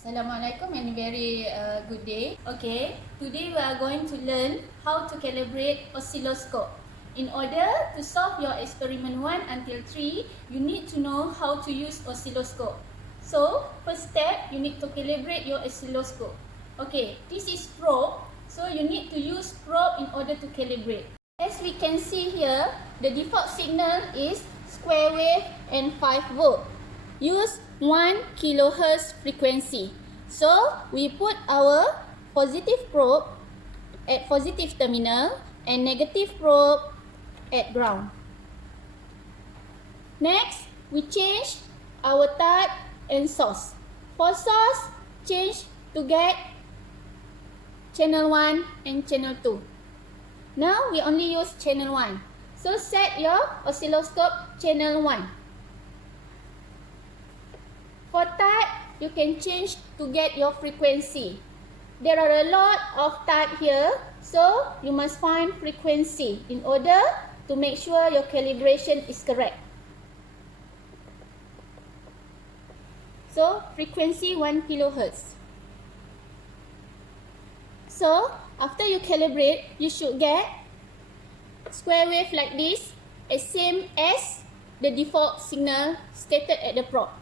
Assalamualaikum and very good day. Okay, today we are going to learn how to calibrate oscilloscope. In order to solve your experiment 1 until 3, you need to know how to use oscilloscope. So, first step, you need to calibrate your oscilloscope. Okay, this is probe, so you need to use probe in order to calibrate. As we can see here, the default signal is square wave and 5 volt. Use 1 kHz frequency. So, we put our positive probe at positive terminal and negative probe at ground. Next, we change our type and source. For source, change to get channel 1 and channel 2. Now, we only use channel 1. So, set your oscilloscope channel 1. For type, you can change to get your frequency. There are a lot of type here, so you must find frequency in order to make sure your calibration is correct. So, frequency 1 kHz. So, after you calibrate, you should get square wave like this, as same as the default signal stated at the probe.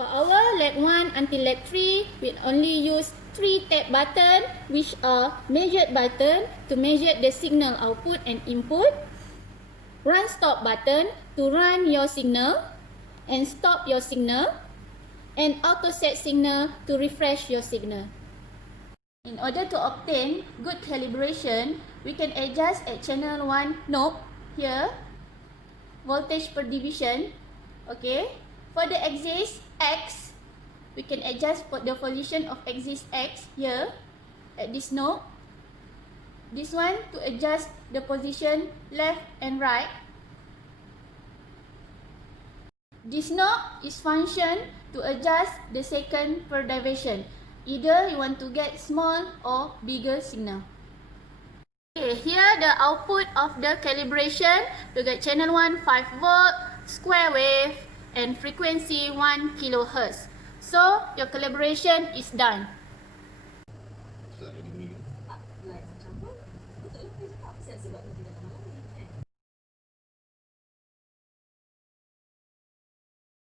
For our leg 1 until leg 3, we only use 3 tap button, which are measured button to measure the signal output and input, run stop button to run your signal and stop your signal, and auto set signal to refresh your signal. In order to obtain good calibration, we can adjust at channel 1 knob here, voltage per division. Okay. For the axis X, we can adjust the position of axis X here at this knob. This one to adjust the position left and right. This knob is function to adjust the second per division. Either you want to get small or bigger signal. Okay, here the output of the calibration to get channel 1 5 volt, square wave, and frequency 1 kHz. So, your calibration is done.